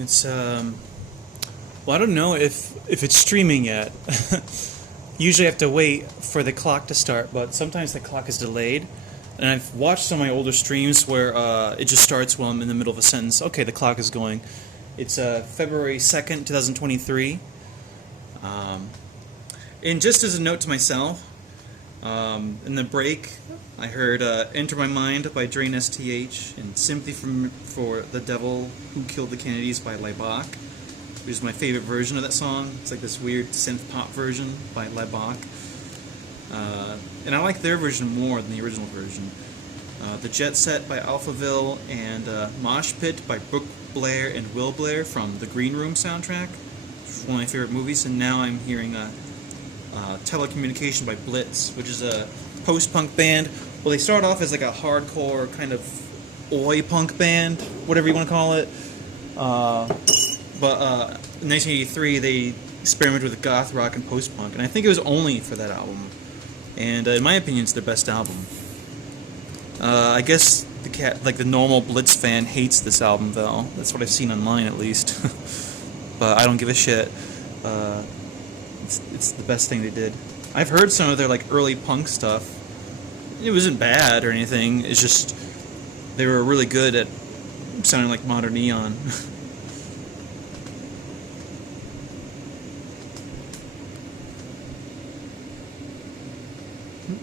It's well, I don't know if it's streaming yet. Usually I have to wait for the clock to start, but sometimes the clock is delayed. And I've watched some of my older streams where it just starts while I'm in the middle of a sentence. Okay, the clock is going. It's February 2nd, 2023. And just as a note to myself, in the break, I heard Enter My Mind by Drain STH and Sympathy for the Devil Who Killed the Kennedys by Laibach, which is my favorite version of that song. It's like this weird synth pop version by Laibach. And I like their version more than the original version. The Jet Set by Alphaville and Mosh Pit by Brooke Blair and Will Blair from the Green Room soundtrack, which is one of my favorite movies. And now I'm hearing Telecommunication by Blitz, which is a post-punk band. Well, they start off as like a hardcore kind of oi punk band, whatever you want to call it. But in 1983, they experimented with goth rock and post-punk, and I think it was only for that album. And in my opinion, it's their best album. I guess the normal Blitz fan hates this album, though. That's what I've seen online, at least. But I don't give a shit. It's the best thing they did. I've heard some of their like early punk stuff. It wasn't bad or anything. It's just they were really good at sounding like Modern Neon.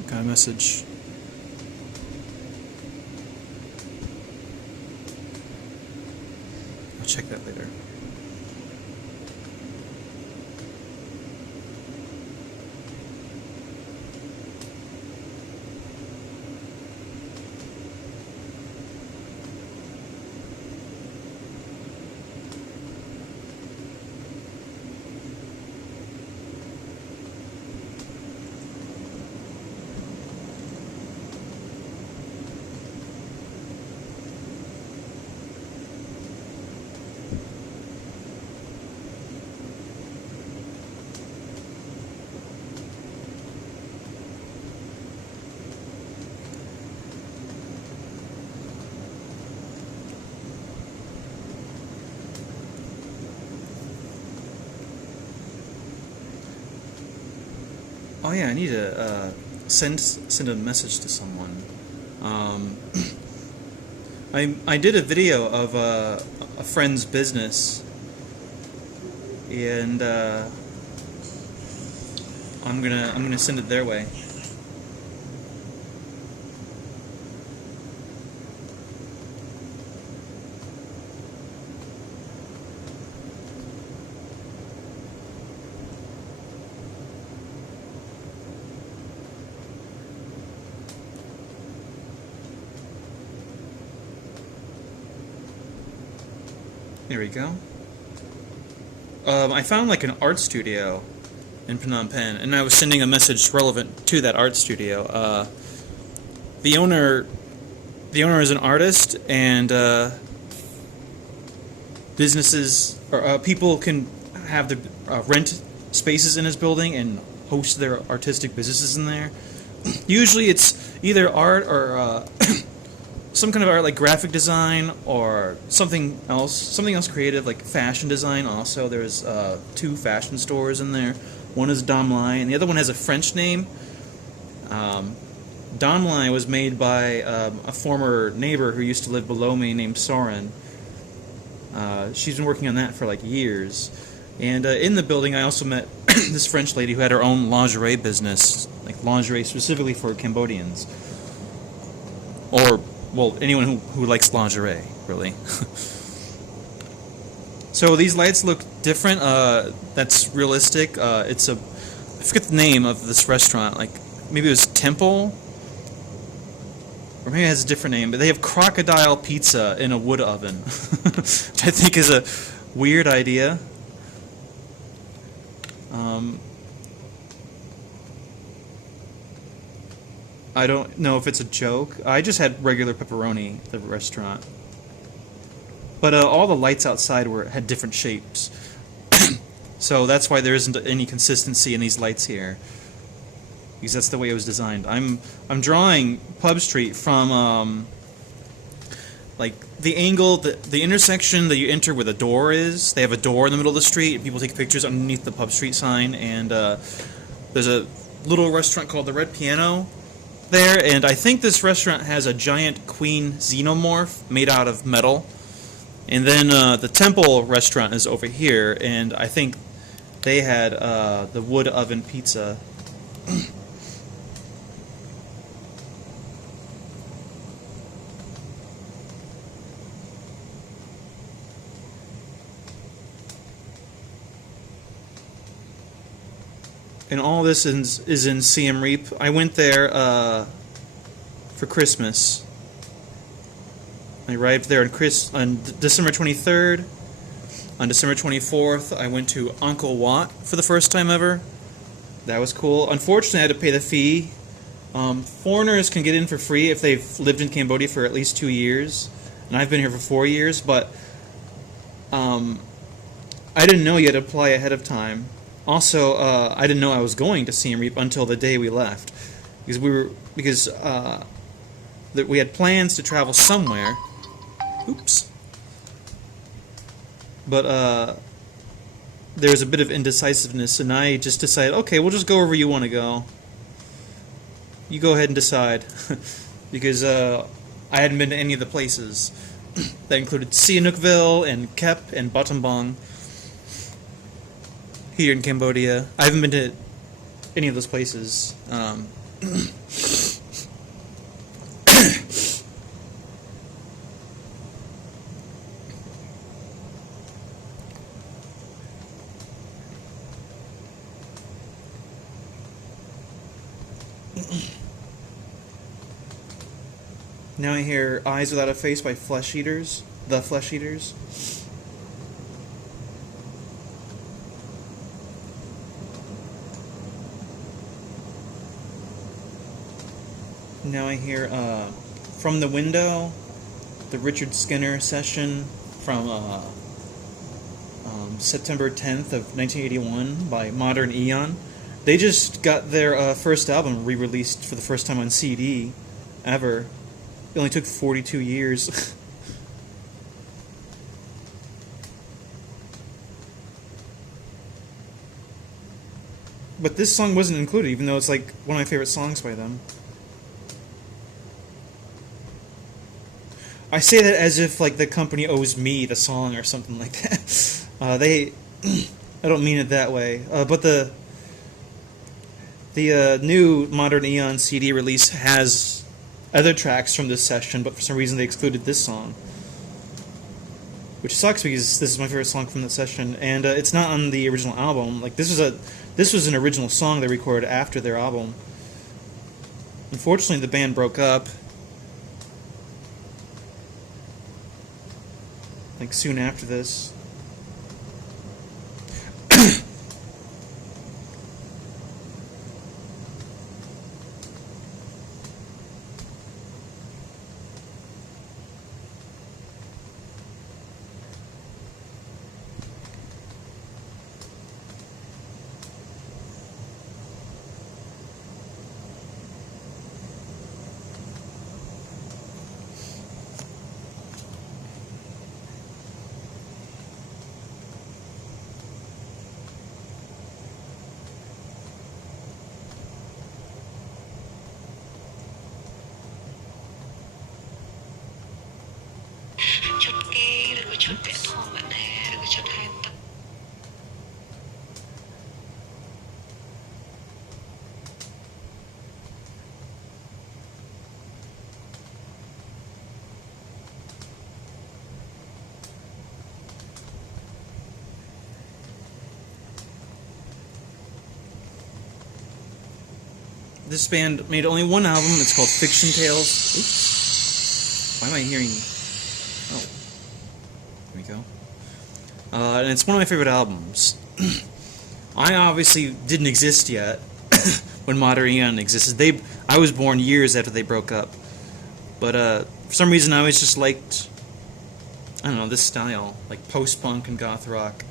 Got a message. I'll check that later. Oh yeah, I need to send a message to someone. I did a video of a friend's business, and I'm gonna send it their way. There we go. I found like an art studio in Phnom Penh, and I was sending a message relevant to that art studio. The owner is an artist, and businesses or people can have the rent spaces in his building and host their artistic businesses in there. Usually, it's either art or some kind of art, like graphic design or something else creative, like fashion design. Also, there's 2 fashion stores in there. One is Dom Lai, and the other one has a French name. Dom Lai was made by a former neighbor who used to live below me named Soren. She's been working on that for like years. And in the building, I also met this French lady who had her own lingerie business, like lingerie specifically for Cambodians. Or well, anyone who likes lingerie, really. So these lights look different. That's realistic. I forget the name of this restaurant. Like maybe it was Temple, or maybe it has a different name. But they have crocodile pizza in a wood oven, which I think is a weird idea. I don't know if it's a joke. I just had regular pepperoni at the restaurant. But all the lights outside had different shapes. So that's why there isn't any consistency in these lights here. Because that's the way it was designed. I'm drawing Pub Street from like the angle, the intersection that you enter where the door is. They have a door in the middle of the street, and people take pictures underneath the pub street sign. And there's a little restaurant called the Red Piano there, and I think this restaurant has a giant queen xenomorph made out of metal. And then the Temple restaurant is over here, and I think they had the wood oven pizza. And all this is in Siem Reap. I went there for Christmas. I arrived there on December 23rd. On December 24th, I went to Angkor Wat for the first time ever. That was cool. Unfortunately, I had to pay the fee. Foreigners can get in for free if they've lived in Cambodia for at least 2 years. And I've been here for 4 years, but I didn't know you had to apply ahead of time. Also, I didn't know I was going to Siem Reap until the day we left, because we had plans to travel somewhere. Oops. But there was a bit of indecisiveness, and I just decided, okay, we'll just go wherever you want to go. You go ahead and decide, because I hadn't been to any of the places. That included Sihanoukville and Kep and Battambang. Here in Cambodia. I haven't been to any of those places. Now I hear Eyes Without a Face by Flesh Eaters. The Flesh Eaters. Now I hear From the Window, the Richard Skinner session from September 10th of 1981 by Modern Eon. They just got their first album re-released for the first time on CD ever. It only took 42 years. But this song wasn't included, even though it's like one of my favorite songs by them. I say that as if like the company owes me the song or something like that. I don't mean it that way. But the new Modern Eon CD release has other tracks from this session, but for some reason they excluded this song, which sucks because this is my favorite song from that session, and it's not on the original album. Like this was an original song they recorded after their album. Unfortunately, the band broke up. Like soon after this. This band made only one album. It's called Fiction Tales. Oops. Why am I hearing... Oh. There we go. And it's one of my favorite albums. I obviously didn't exist yet when Modern Eon existed. I was born years after they broke up. But for some reason I always just liked, I don't know, this style. Like post-punk and goth rock.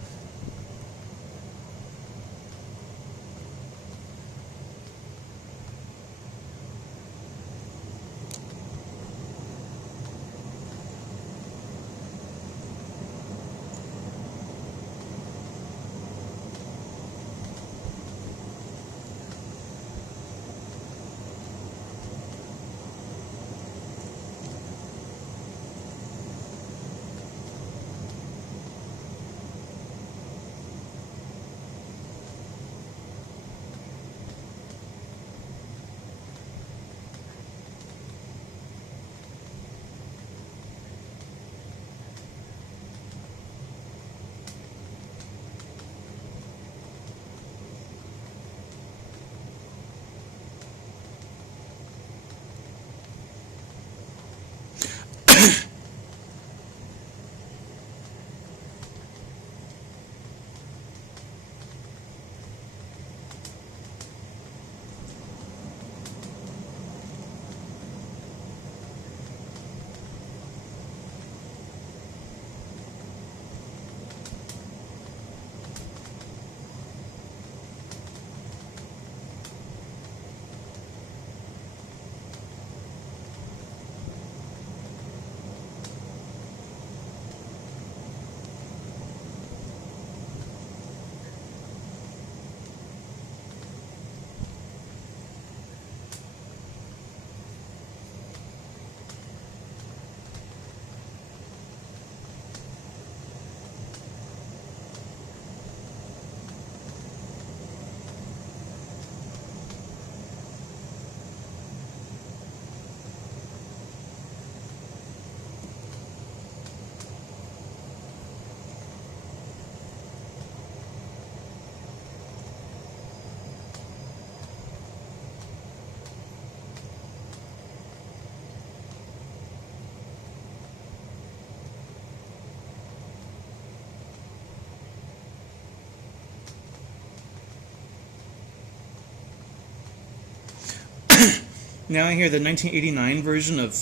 Now I hear the 1989 version of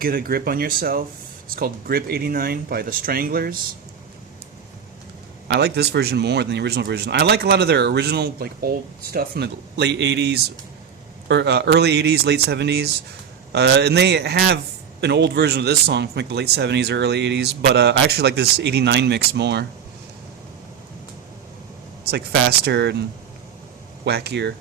"Get a Grip on Yourself." It's called "Grip '89" by the Stranglers. I like this version more than the original version. I like a lot of their original, like, old stuff from the late '80s or early '80s, late '70s, and they have an old version of this song from like the late '70s or early '80s. But I actually like this '89 mix more. It's like faster and wackier.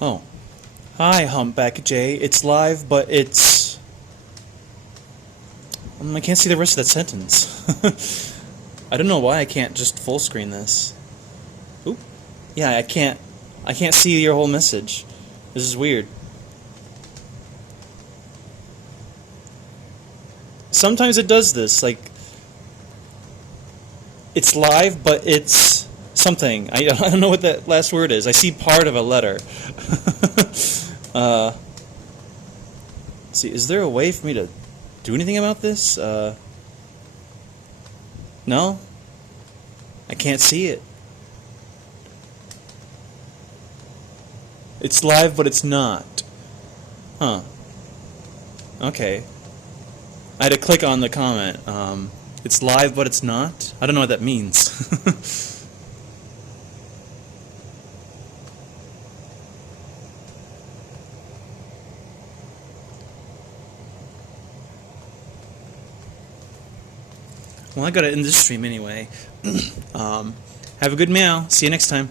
Oh. Hi, Humpback J. It's live, but it's... I can't see the rest of that sentence. I don't know why I can't just full screen this. Oop. Yeah, I can't see your whole message. This is weird. Sometimes it does this, like... It's live, but it's... something. I don't know what that last word is. I see part of a letter. Let's see, is there a way for me to do anything about this? No? I can't see it. It's live, but it's not. Huh. Okay. I had to click on the comment. It's live, but it's not? I don't know what that means. Well, I gotta end this stream anyway. Have a good meow. See you next time.